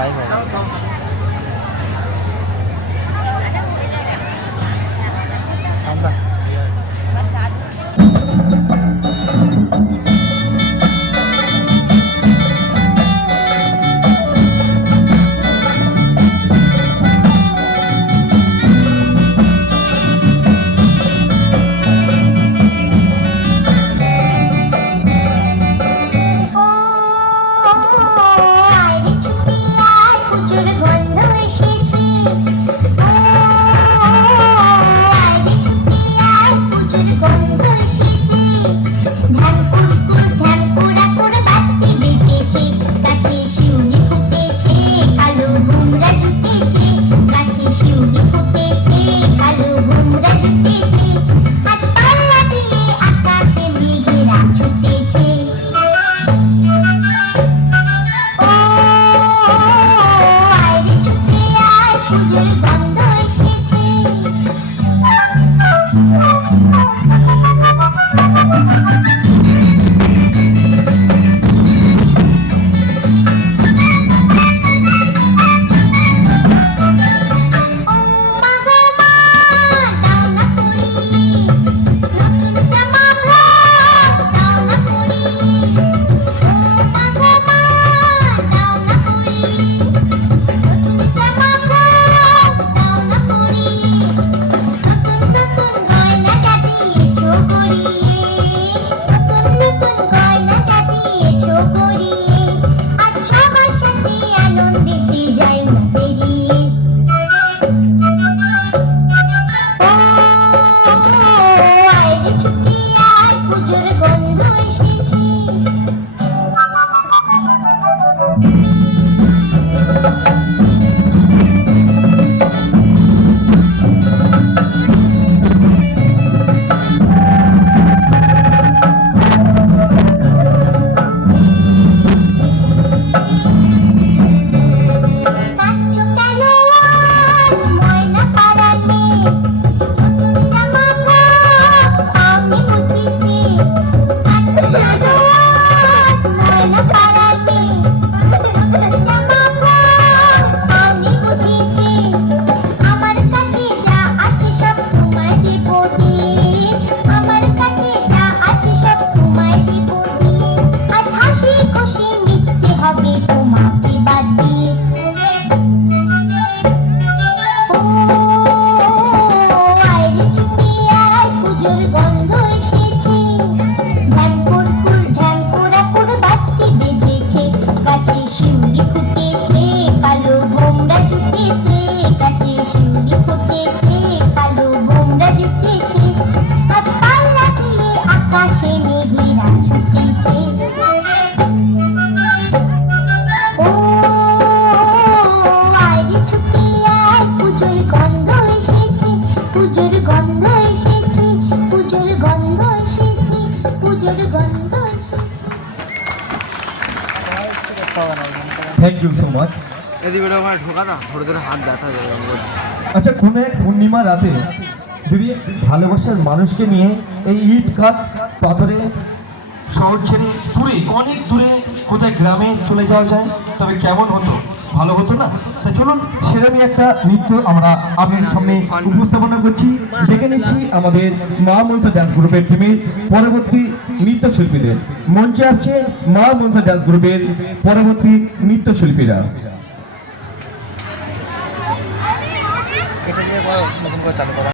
Live হবে সামনে thank you so much. আচ্ছা, কোনো এক পূর্ণিমা রাতে যদি ভালোবাসার মানুষকে নিয়ে এই ইট কাঠ পাথরে শহর ছেড়ে দূরে, অনেক দূরে কোথায় গ্রামে চলে যাওয়া যায়, তবে কেমন হতো, ভালো হতো না? তাই চলুন সেরকমই একটা নৃত্য আমরা আপনাদের সামনে উপস্থাপনা করছি। দেখে নিচ্ছি আমাদের মা মনসা ডান্স গ্রুপের টিমের পরবর্তী নৃত্যশিল্পীদের। মঞ্চে আসছে মা মনসা ডান্স গ্রুপের পরবর্তী নৃত্যশিল্পীরা। এটা দিয়ে নতুন করে চালু করা